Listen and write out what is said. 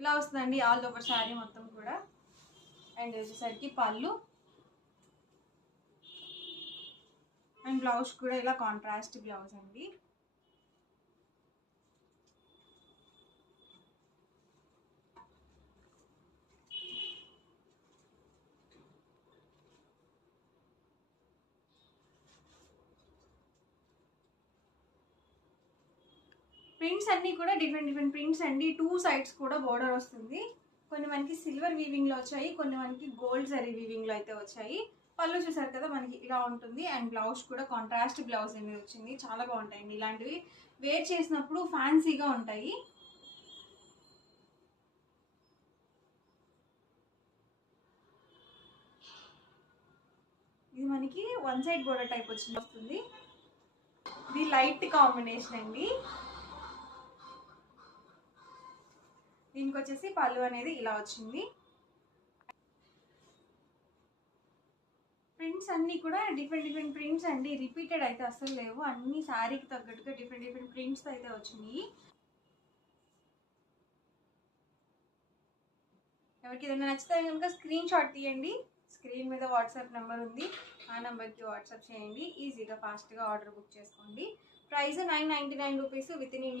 ఇలా వస్తుందండి all over sari మొత్తం కూడా. అండ్ వచ్చేసరికి పళ్ళు అండ్ బ్లౌజ్ కూడా ఇలా కాంట్రాస్ట్ బ్లౌజ్ అండి. ప్రింట్స్ అన్నీ కూడా డిఫరెంట్ ప్రింట్స్ అండి. 2 సైడ్స్ కూడా బోర్డర్ వస్తుంది. కొన్ని మనకి సిల్వర్ వీవింగ్లో వచ్చాయి, కొన్ని మనకి గోల్డ్ జరీ వీవింగ్లో అయితే వచ్చాయి. పళ్ళు చూసారు కదా మనకి ఇలా ఉంటుంది. అండ్ బ్లౌజ్ కూడా కాంట్రాస్ట్ బ్లౌజ్ అనేది వచ్చింది. చాలా బాగుంటాయండి ఇలాంటివి, వేర్ చేసినప్పుడు ఫ్యాన్సీగా ఉంటాయి. ఇది మనకి 1 సైడ్ బోర్డర్ టైప్ వస్తుంది. ఇది లైట్ కాంబినేషన్ అండి. దీనికి వచ్చేసి పళ్ళు అనేది ఇలా వచ్చింది. ప్రింట్స్ అన్నీ కూడా డిఫరెంట్ ప్రింట్స్ అండి. రిపీటెడ్ అయితే అసలు లేవు, అన్ని శారీకి తగ్గట్టుగా డిఫరెంట్ ప్రింట్స్ అయితే వచ్చినాయి. ఎవరికి ఏదైనా నచ్చితే కనుక స్క్రీన్ షాట్ తీయండి. స్క్రీన్ మీద వాట్సాప్ నెంబర్ ఉంది, ఆ నెంబర్కి వాట్సాప్ చేయండి. ఈజీగా ఫాస్ట్గా ఆర్డర్ బుక్ చేసుకోండి. Price 999 rupees. With in India